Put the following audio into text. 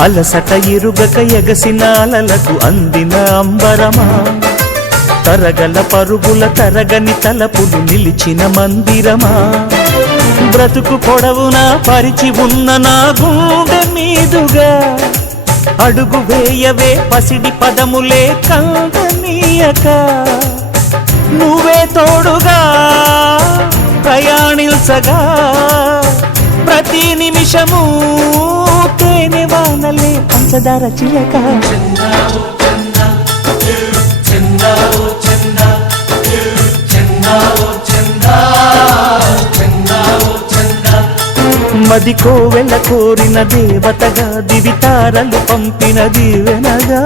అలసట ఇరుగక ఎగసిన అలలకు అందిన అంబరమా. తరగల పరుగుల తరగని తలపులు నిలిచిన మందిరమా. బ్రతుకు పొడవునా పరిచి ఉన్న నా గుండె మీదుగా. అడుగు వేయవే పసిడి పదములే కాదనీయక. నువ్వే తోడుగా ప్రయాణించగా ప్రతి నిమిషము తేనె వానలే పంచదార చిలక మది కోవెల కోరిన దేవతగా దివితారలు పంపిన దీవెనగా.